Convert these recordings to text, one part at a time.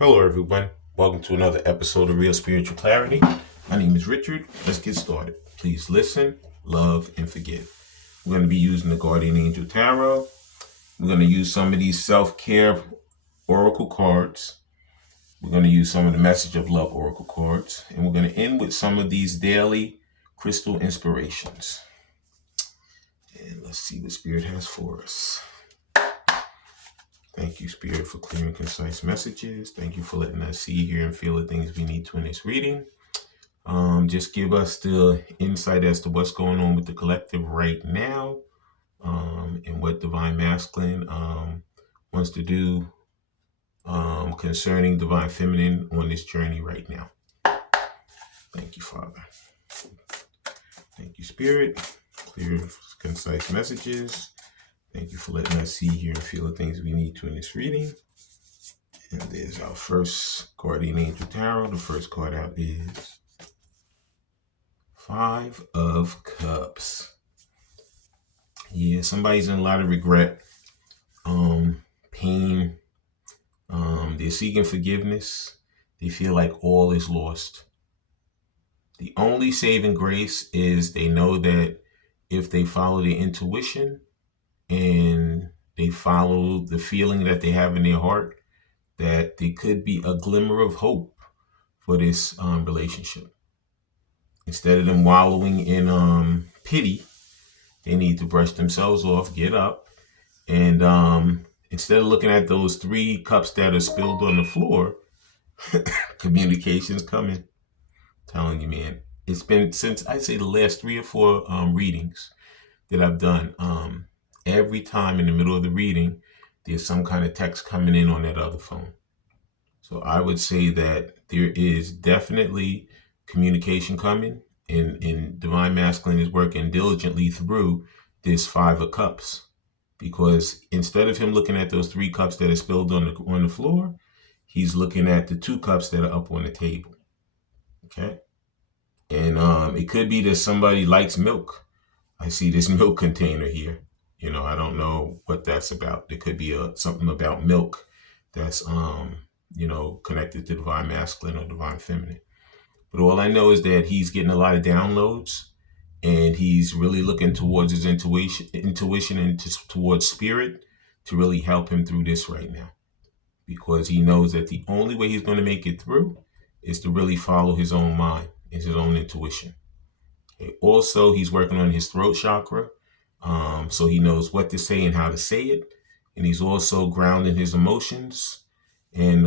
Hello, everyone. Welcome to another episode of Real Spiritual Clarity. My name is Richard. Let's get started. Please listen, love, and forgive. We're going to be using the Guardian Angel Tarot. We're going to use some of these self-care oracle cards. We're going to use some of the Message of Love oracle cards. And we're going to end with some of these daily crystal inspirations. And let's see what Spirit has for us. Thank you, Spirit, for clear and concise messages. Thank you for letting us see, hear, and feel the things we need to in this reading. Just give us the insight as to what's going on with the collective right now, and what Divine Masculine wants to do concerning Divine Feminine on this journey right now. Thank you, Father. Thank you, Spirit. Clear, concise messages. Thank you for letting us see, hear, and feel the things we need to in this reading. And there's our first Guardian Angel Tarot. The first card out is Five of Cups. Yeah, somebody's in a lot of regret, pain. They're seeking forgiveness. They feel like all is lost. The only saving grace is they know that if they follow their intuition and they follow the feeling that they have in their heart, that there could be a glimmer of hope for this relationship. Instead of them wallowing in pity, they need to brush themselves off, get up, and instead of looking at those three cups that are spilled on the floor, communication's coming. Telling you, man, it's been since I'd say the last 3 or 4 readings that I've done. Every time in the middle of the reading, there's some kind of text coming in on that other phone. So I would say that there is definitely communication coming, and Divine Masculine is working diligently through this Five of Cups. Because instead of him looking at those 3 cups that are spilled on the floor, he's looking at the 2 cups that are up on the table. Okay? And it could be that somebody likes milk. I see this milk container here. I don't know what that's about. There could be something about milk that's connected to Divine Masculine or Divine Feminine. But all I know is that he's getting a lot of downloads, and he's really looking towards his intuition and towards spirit to really help him through this right now, because he knows that the only way he's going to make it through is to really follow his own mind and his own intuition. Okay. Also, he's working on his throat chakra, so he knows what to say and how to say it, and he's also grounding his emotions, and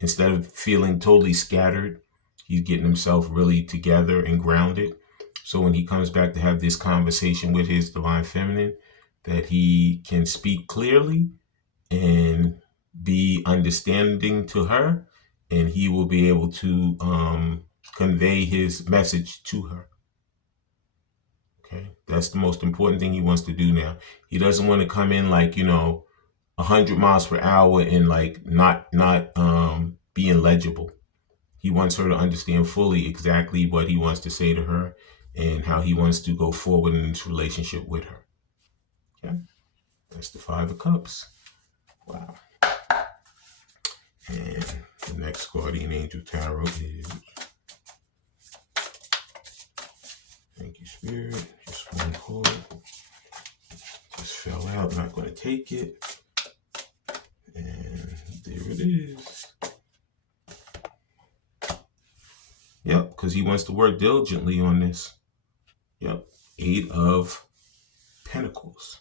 instead of feeling totally scattered, he's getting himself really together and grounded. So when he comes back to have this conversation with his Divine Feminine, that he can speak clearly and be understanding to her, and he will be able to convey his message to her. Okay, that's the most important thing he wants to do now. He doesn't want to come in like 100 miles per hour and like not being legible. He wants her to understand fully exactly what he wants to say to her and how he wants to go forward in this relationship with her. Okay, that's the Five of Cups. Wow. And the next Guardian Angel Tarot is, thank you, Spirit, just one card. Just fell out, not going to take it. And there it is. Yep, because he wants to work diligently on this. Yep, 8 of Pentacles.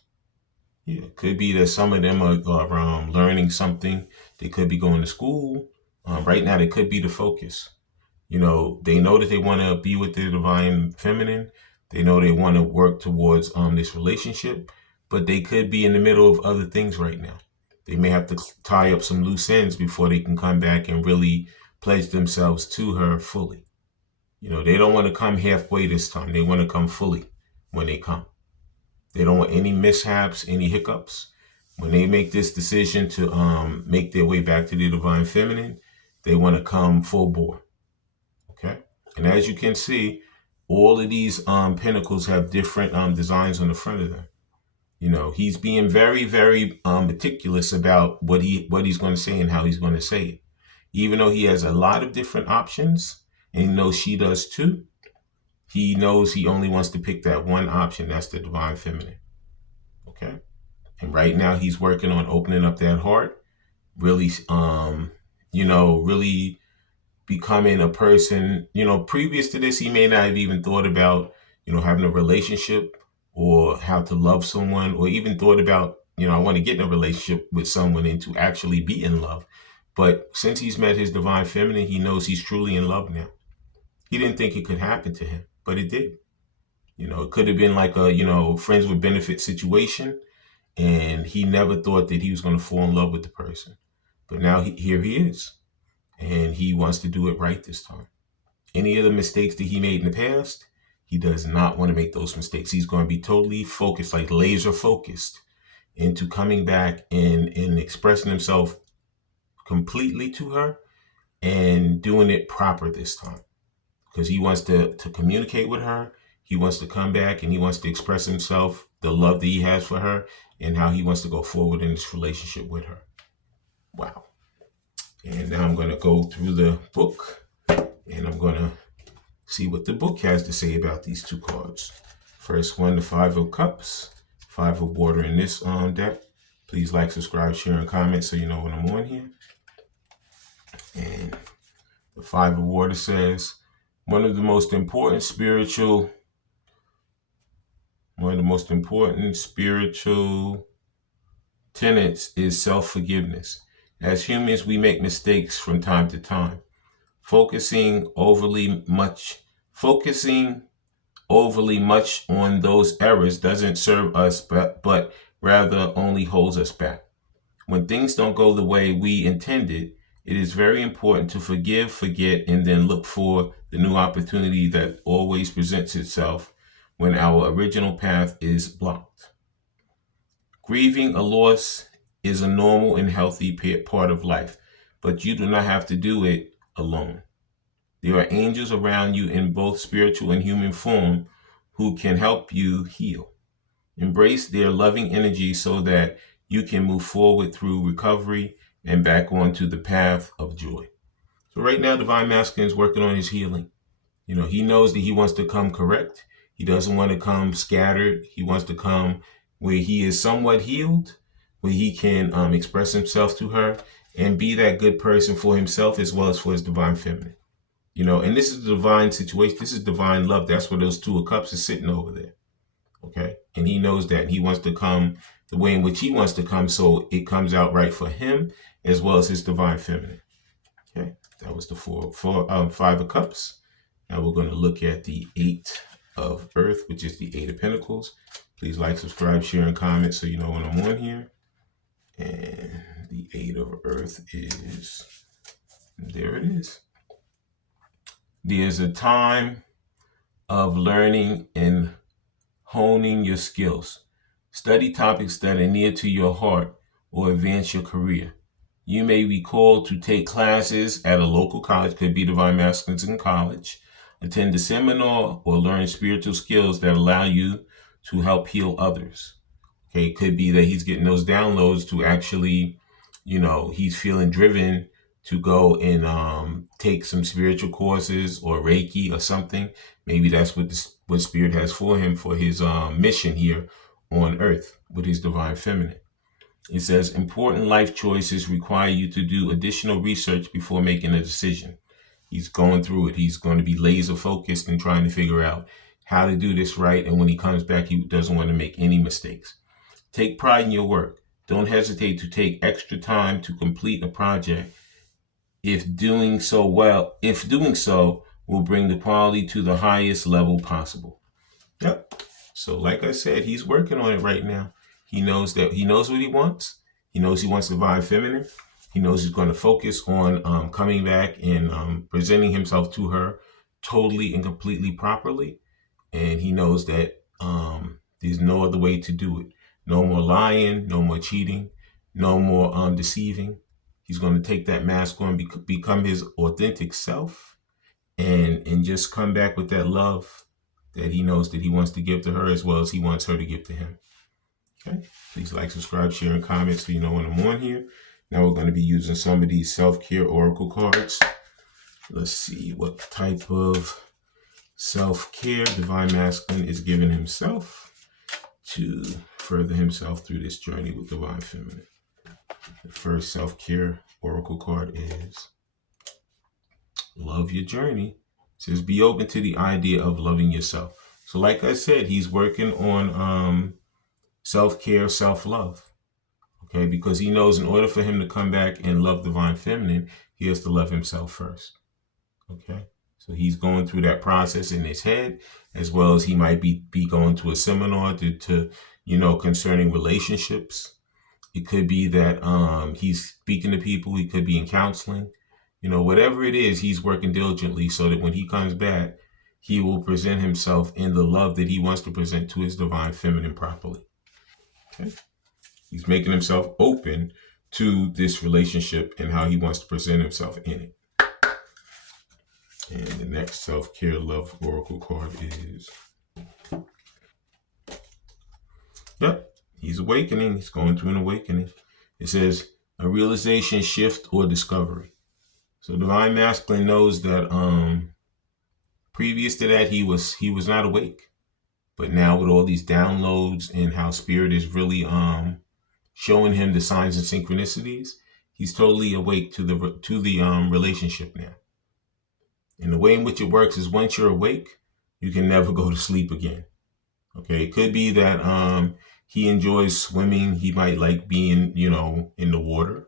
Yeah, could be that some of them are learning something. They could be going to school. Right now, they could be the focus. They know that they want to be with the Divine Feminine. They know they want to work towards this relationship, but they could be in the middle of other things right now. They may have to tie up some loose ends before they can come back and really pledge themselves to her fully. They don't want to come halfway this time. They want to come fully when they come. They don't want any mishaps, any hiccups. When they make this decision to make their way back to the Divine Feminine, they want to come full bore. Okay? And as you can see, all of these pentacles have different designs on the front of them. He's being very, very meticulous about what he's going to say and how he's going to say it. Even though he has a lot of different options, and he knows she does too, he knows he only wants to pick that one option. That's the divine feminine. Okay. And right now he's working on opening up that heart, really, really becoming a person. Previous to this, he may not have even thought about, having a relationship or how to love someone, or even thought about, I want to get in a relationship with someone and to actually be in love. But since he's met his divine feminine, he knows he's truly in love now. He didn't think it could happen to him, but it did. It could have been like a, friends with benefit situation, and he never thought that he was going to fall in love with the person. But now here he is, and he wants to do it right this time. Any of the mistakes that he made in the past, he does not want to make those mistakes. He's going to be totally focused, like laser focused, into coming back and expressing himself completely to her and doing it proper this time. Because he wants to communicate with her. He wants to come back and he wants to express himself, the love that he has for her, and how he wants to go forward in this relationship with her. Wow. And now I'm going to go through the book and I'm going to see what the book has to say about these two cards. First one, the Five of Cups, Five of Water in this deck. Please like, subscribe, share, and comment so you know when I'm on here. And the Five of Water says, one of the most important spiritual tenets is self-forgiveness. As humans, we make mistakes from time to time. Focusing overly much on those errors doesn't serve us, but rather only holds us back. When things don't go the way we intended, it is very important to forgive, forget, and then look for the new opportunity that always presents itself when our original path is blocked. Grieving a loss is a normal and healthy part of life, but you do not have to do it alone. There are angels around you in both spiritual and human form who can help you heal. Embrace their loving energy so that you can move forward through recovery and back onto the path of joy. So right now, Divine Masculine is working on his healing. He knows that he wants to come correct. He doesn't want to come scattered. He wants to come where he is somewhat healed, where he can express himself to her and be that good person for himself as well as for his divine feminine. And this is a divine situation. This is divine love. That's where those Two of Cups is sitting over there. Okay. And he knows that, and he wants to come the way in which he wants to come, so it comes out right for him as well as his divine feminine. Okay. That was the Five of Cups. Now we're going to look at the Eight of Earth, which is the Eight of Pentacles. Please like, subscribe, share, and comment so you know when I'm on here. And the Eight of Earth is, there it is. There's a time of learning and honing your skills. Study topics that are near to your heart or advance your career. You may be called to take classes at a local college, could be Divine Masculines in college, attend a seminar, or learn spiritual skills that allow you to help heal others. Okay, it could be that he's getting those downloads to actually, he's feeling driven to go and take some spiritual courses or Reiki or something. Maybe that's what Spirit has for him for his mission here on Earth with his divine feminine. It says important life choices require you to do additional research before making a decision. He's going through it. He's going to be laser focused and trying to figure out how to do this right. And when he comes back, he doesn't want to make any mistakes. Take pride in your work. Don't hesitate to take extra time to complete a project if doing so will bring the quality to the highest level possible. Yep. So like I said, he's working on it right now. He knows what he wants. He knows he wants divine feminine. He knows he's going to focus on coming back and presenting himself to her totally and completely properly. And he knows that there's no other way to do it. No more lying, no more cheating, no more deceiving. He's going to take that mask on, become his authentic self, and just come back with that love that he knows that he wants to give to her as well as he wants her to give to him. Okay. Please like, subscribe, share, and comment so you know when I'm on here. Now we're going to be using some of these self-care oracle cards. Let's see what type of self-care Divine Masculine is giving himself to further himself through this journey with Divine Feminine. The first self-care oracle card is Love Your Journey. It says be open to the idea of loving yourself. So like I said, he's working on self-care, self-love. Okay, because he knows in order for him to come back and love Divine Feminine, he has to love himself first. Okay, so he's going through that process in his head, as well as he might be going to a seminar to concerning relationships. It could be that he's speaking to people. He could be in counseling. Whatever it is, he's working diligently so that when he comes back, he will present himself in the love that he wants to present to his Divine Feminine properly. Okay. He's making himself open to this relationship and how he wants to present himself in it. And the next self-care love oracle card is, he's awakening. He's going through an awakening. It says a realization, shift, or discovery. So Divine Masculine knows that previous to that he was not awake. But now with all these downloads and how Spirit is really showing him the signs and synchronicities, he's totally awake to the relationship now. And the way in which it works is once you're awake, you can never go to sleep again. Okay, it could be that he enjoys swimming. He might like being, in the water.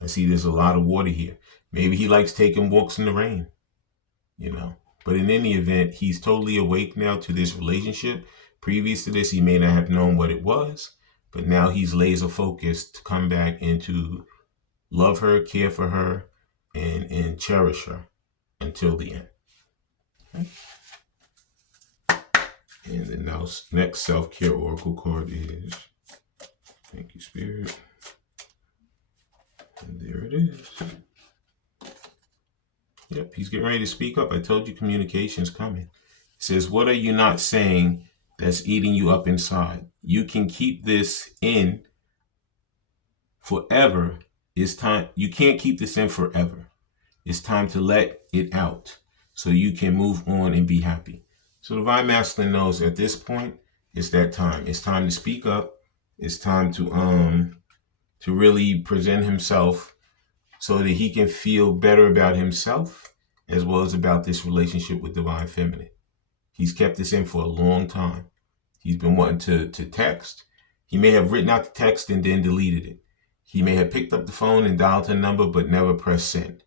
I see there's a lot of water here. Maybe he likes taking walks in the rain. But in any event, he's totally awake now to this relationship. Previous to this, he may not have known what it was, but now he's laser focused to come back and to love her, care for her, and cherish her until the end. Okay. And the next self-care oracle card is, thank you, Spirit. And there it is. Yep, he's getting ready to speak up. I told you communication's coming. It says, what are you not saying that's eating you up inside? You can keep this in forever. It's time. You can't keep this in forever. It's time to let it out so you can move on and be happy. So Divine Masculine knows at this point, it's that time. It's time to speak up. It's time to really present himself so that he can feel better about himself as well as about this relationship with Divine Feminine. He's kept this in for a long time. He's been wanting to text. He may have written out the text and then deleted it. He may have picked up the phone and dialed her number but never pressed send.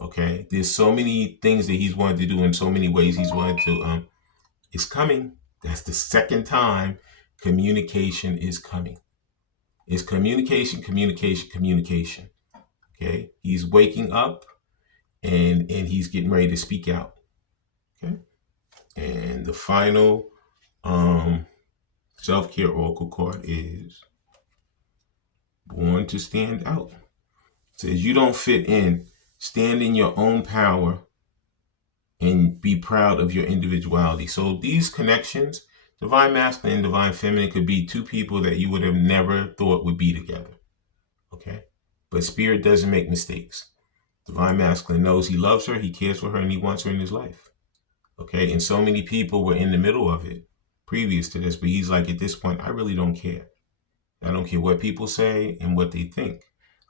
Okay? There's so many things that he's wanted to do in so many ways he's wanted to. It's coming. That's the second time communication is coming. It's communication. Okay, he's waking up and he's getting ready to speak out. Okay, and the final self-care oracle card is Born to Stand Out. It says you don't fit in. Stand in your own power and be proud of your individuality. So these connections, Divine Masculine and Divine Feminine, could be two people that you would have never thought would be together. Okay. But Spirit doesn't make mistakes. Divine Masculine knows he loves her, he cares for her, and he wants her in his life. Okay, and so many people were in the middle of it previous to this, but he's like, at this point, I really don't care. I don't care what people say and what they think.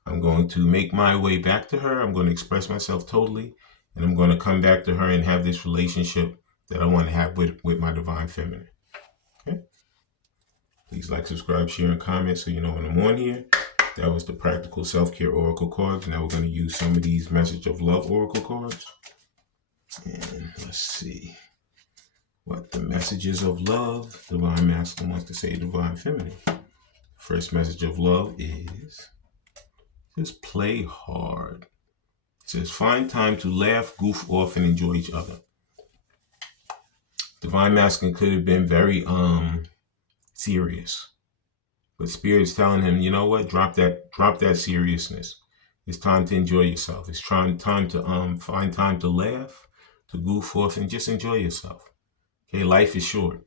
I'm going to make my way back to her. I'm going to express myself totally, and I'm going to come back to her and have this relationship that I want to have with my Divine Feminine. Okay? Please like, subscribe, share, and comment so you know when I'm on here. That was the practical self-care oracle cards. Now we're going to use some of these message of love oracle cards. And let's see what the messages of love Divine Masculine wants to say Divine Feminine. First message of love is just play hard. It says find time to laugh, goof off, and enjoy each other. Divine Masculine could have been very serious. But Spirit's telling him, you know what? Drop that seriousness. It's time to enjoy yourself. It's time to find time to laugh, to goof off, and just enjoy yourself. Okay, life is short.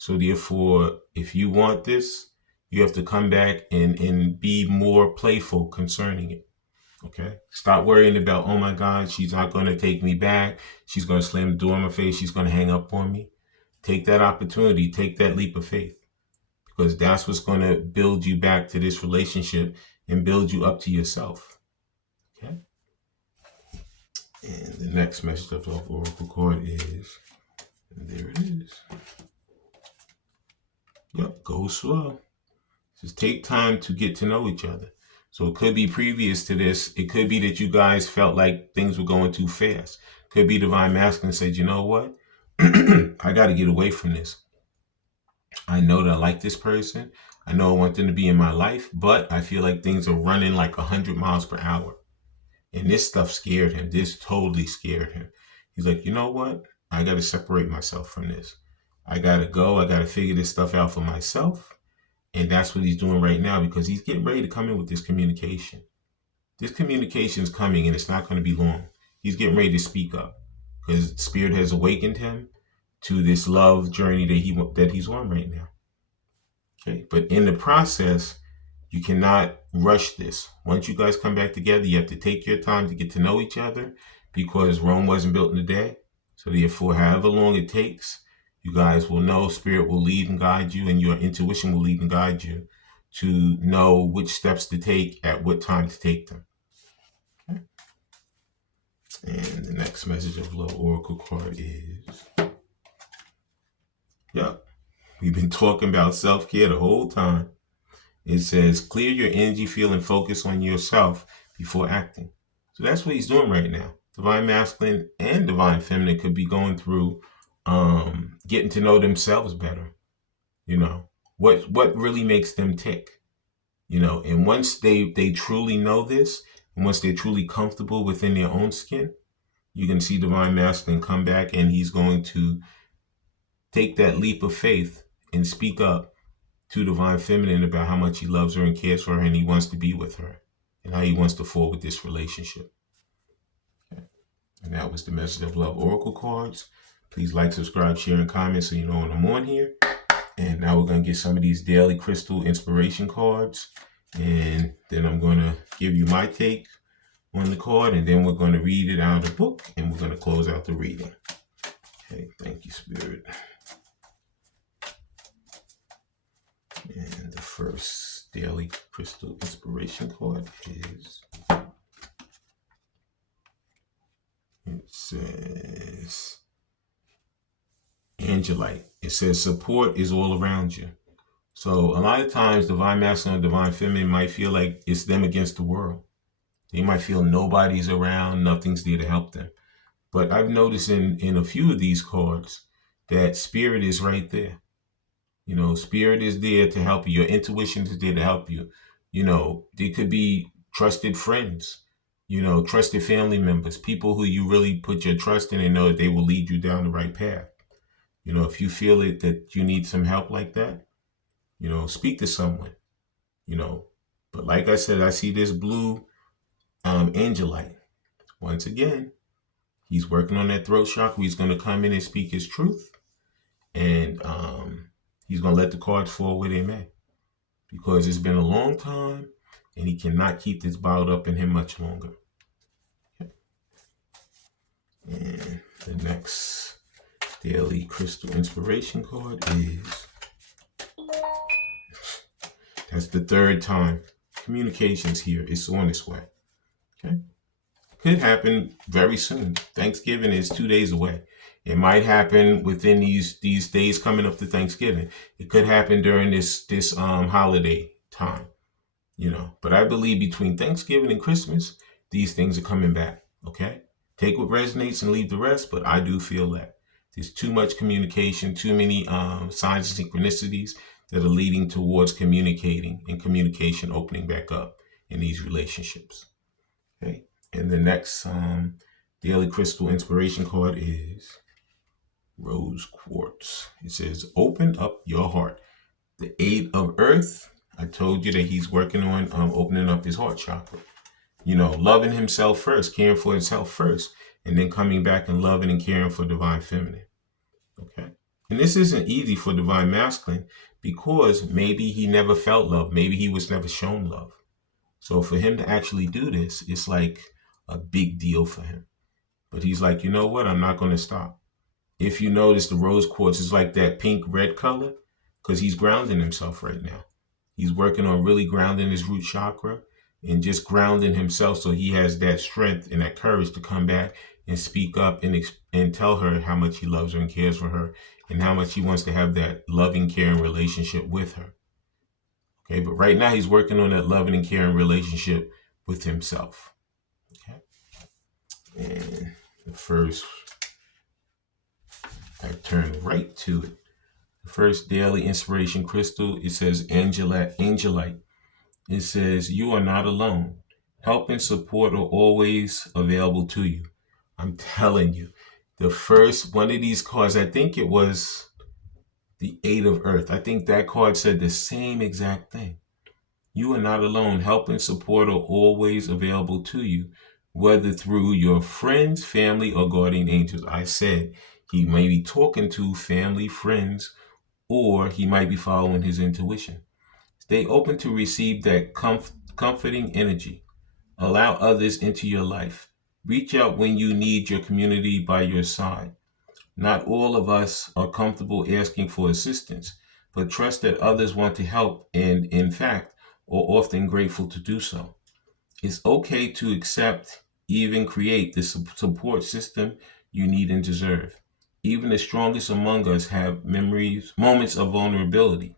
So therefore, if you want this, you have to come back and be more playful concerning it. Okay? Stop worrying about, oh my God, she's not going to take me back. She's going to slam the door in my face. She's going to hang up on me. Take that opportunity. Take that leap of faith. Because that's what's going to build you back to this relationship and build you up to yourself. Okay? And the next message of the Oracle card is, and there it is. Yep, go slow. Just take time to get to know each other. So it could be previous to this. It could be that you guys felt like things were going too fast. Could be Divine Masculine said, you know what? I got to get away from this. I know that I like this person. I know I want them to be in my life, but I feel like things are running like 100 miles per hour. And this stuff scared him. This totally scared him. He's like, you know what? I got to separate myself from this. I got to go. I got to figure this stuff out for myself. And that's what he's doing right now, because he's getting ready to come in with this communication. This communication is coming, and it's not going to be long. He's getting ready to speak up because Spirit has awakened him to this love journey that he's on right now. Okay, but in the process, you cannot rush this. Once you guys come back together, you have to take your time to get to know each other, because Rome wasn't built in a day. So therefore, however long it takes, you guys will know. Spirit will lead and guide you, and your intuition will lead and guide you to know which steps to take at what time to take them. Okay. And the next message of Love Oracle card is, yep, we've been talking about self-care the whole time. It says, clear your energy field and focus on yourself before acting. So that's what he's doing right now. Divine Masculine and Divine Feminine could be going through getting to know themselves better. You know, what really makes them tick. You know, and once they truly know this, and once they're truly comfortable within their own skin, you can see Divine Masculine come back, and he's going to take that leap of faith and speak up to Divine Feminine about how much he loves her and cares for her, and he wants to be with her, and how he wants to forward this relationship. Okay. And that was the message of Love Oracle cards. Please like, subscribe, share, and comment so you know when I'm on here. And now we're going to get some of these daily crystal inspiration cards, and then I'm going to give you my take on the card, and then we're going to read it out of the book, and we're going to close out the reading. Okay, thank you, Spirit. And the first daily crystal inspiration card is, it says Angelite. It says support is all around you. So a lot of times Divine Masculine and Divine Feminine might feel like it's them against the world. They might feel nobody's around, nothing's there to help them. But I've noticed in a few of these cards that Spirit is right there. You know, Spirit is there to help you. Your intuition is there to help you. You know, they could be trusted friends, you know, trusted family members, people who you really put your trust in and know that they will lead you down the right path. You know, if you feel it that you need some help like that, you know, speak to someone, you know. But like I said, I see this blue Angelite. Once again, he's working on that throat chakra. He's going to come in and speak his truth. And he's going to let the cards fall where they may. Because it's been a long time, and he cannot keep this bottled up in him much longer. Okay. And the next daily crystal inspiration card is, that's the third time. Communications here. It's on its way. Okay. Could happen very soon. Thanksgiving is 2 days away. It might happen within these days coming up to Thanksgiving. It could happen during this holiday time, you know. But I believe between Thanksgiving and Christmas, these things are coming back. Okay. Take what resonates and leave the rest. But I do feel that there's too much communication, too many signs and synchronicities that are leading towards communicating and communication opening back up in these relationships. Okay. And the next daily crystal inspiration card is Rose Quartz. It says, open up your heart. The 8 of Earth, I told you that he's working on opening up his heart chakra. You know, loving himself first, caring for himself first, and then coming back and loving and caring for Divine Feminine. Okay? And this isn't easy for divine masculine because maybe he never felt love. Maybe he was never shown love. So for him to actually do this, it's like a big deal for him. But he's like, you know what? I'm not going to stop. If you notice, the rose quartz is like that pink red color because he's grounding himself right now. He's working on really grounding his root chakra and just grounding himself so he has that strength and that courage to come back and speak up and tell her how much he loves her and cares for her and how much he wants to have that loving, caring relationship with her. Okay, but right now he's working on that loving and caring relationship with himself. Okay, and the first, I turn right to it. The first daily inspiration crystal, it says Angelite. It says, you are not alone. Help and support are always available to you. I'm telling you, the first one of these cards, I think it was the Eight of Earth. I think that card said the same exact thing. You are not alone. Help and support are always available to you, whether through your friends, family, or guardian angels. I said he may be talking to family, friends, or he might be following his intuition. Stay open to receive that comforting energy. Allow others into your life. Reach out when you need your community by your side. Not all of us are comfortable asking for assistance, but trust that others want to help and, in fact, are often grateful to do so. It's okay to accept, even create the support system you need and deserve. Even the strongest among us have moments of vulnerability.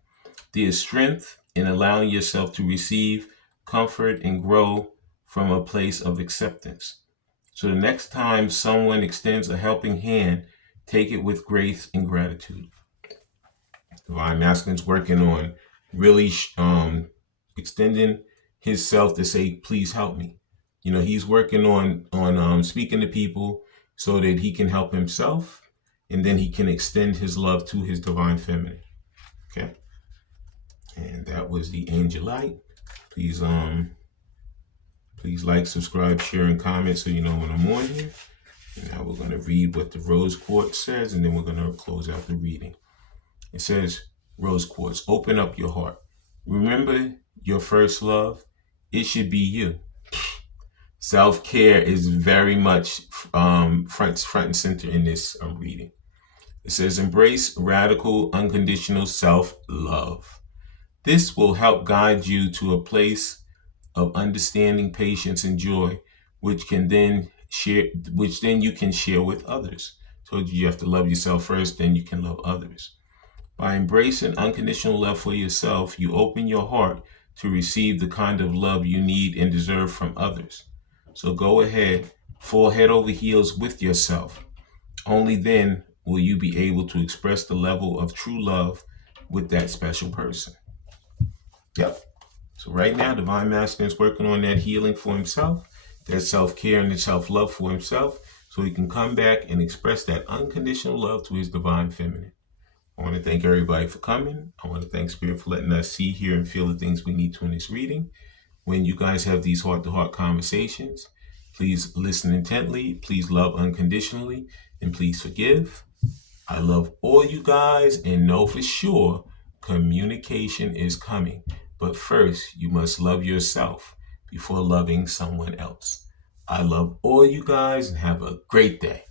There is strength in allowing yourself to receive comfort and grow from a place of acceptance. So the next time someone extends a helping hand, take it with grace and gratitude. Divine Masculine's working on really extending his self to say, please help me. You know, he's working on speaking to people so that he can help himself and then he can extend his love to his divine feminine. Okay. And that was the Angelite. Please like, subscribe, share, and comment so you know when I'm on here. And now we're going to read what the rose quartz says, and then we're going to close out the reading. It says, rose quartz, open up your heart. Remember your first love. It should be you. Self-care is very much front and center in this reading. It says, embrace radical, unconditional self-love. This will help guide you to a place of understanding, patience, and joy, which then you can share with others. So you have to love yourself first, then you can love others. By embracing unconditional love for yourself, you open your heart to receive the kind of love you need and deserve from others. So go ahead, fall head over heels with yourself. Only then will you be able to express the level of true love with that special person. Yep. So right now, Divine Masculine is working on that healing for himself, that self-care and that self-love for himself, so he can come back and express that unconditional love to his divine feminine. I want to thank everybody for coming. I want to thank Spirit for letting us see, hear, and feel the things we need to in this reading. When you guys have these heart-to-heart conversations, please listen intently, please love unconditionally, and please forgive. I love all you guys and know for sure communication is coming. But first, you must love yourself before loving someone else. I love all you guys and have a great day.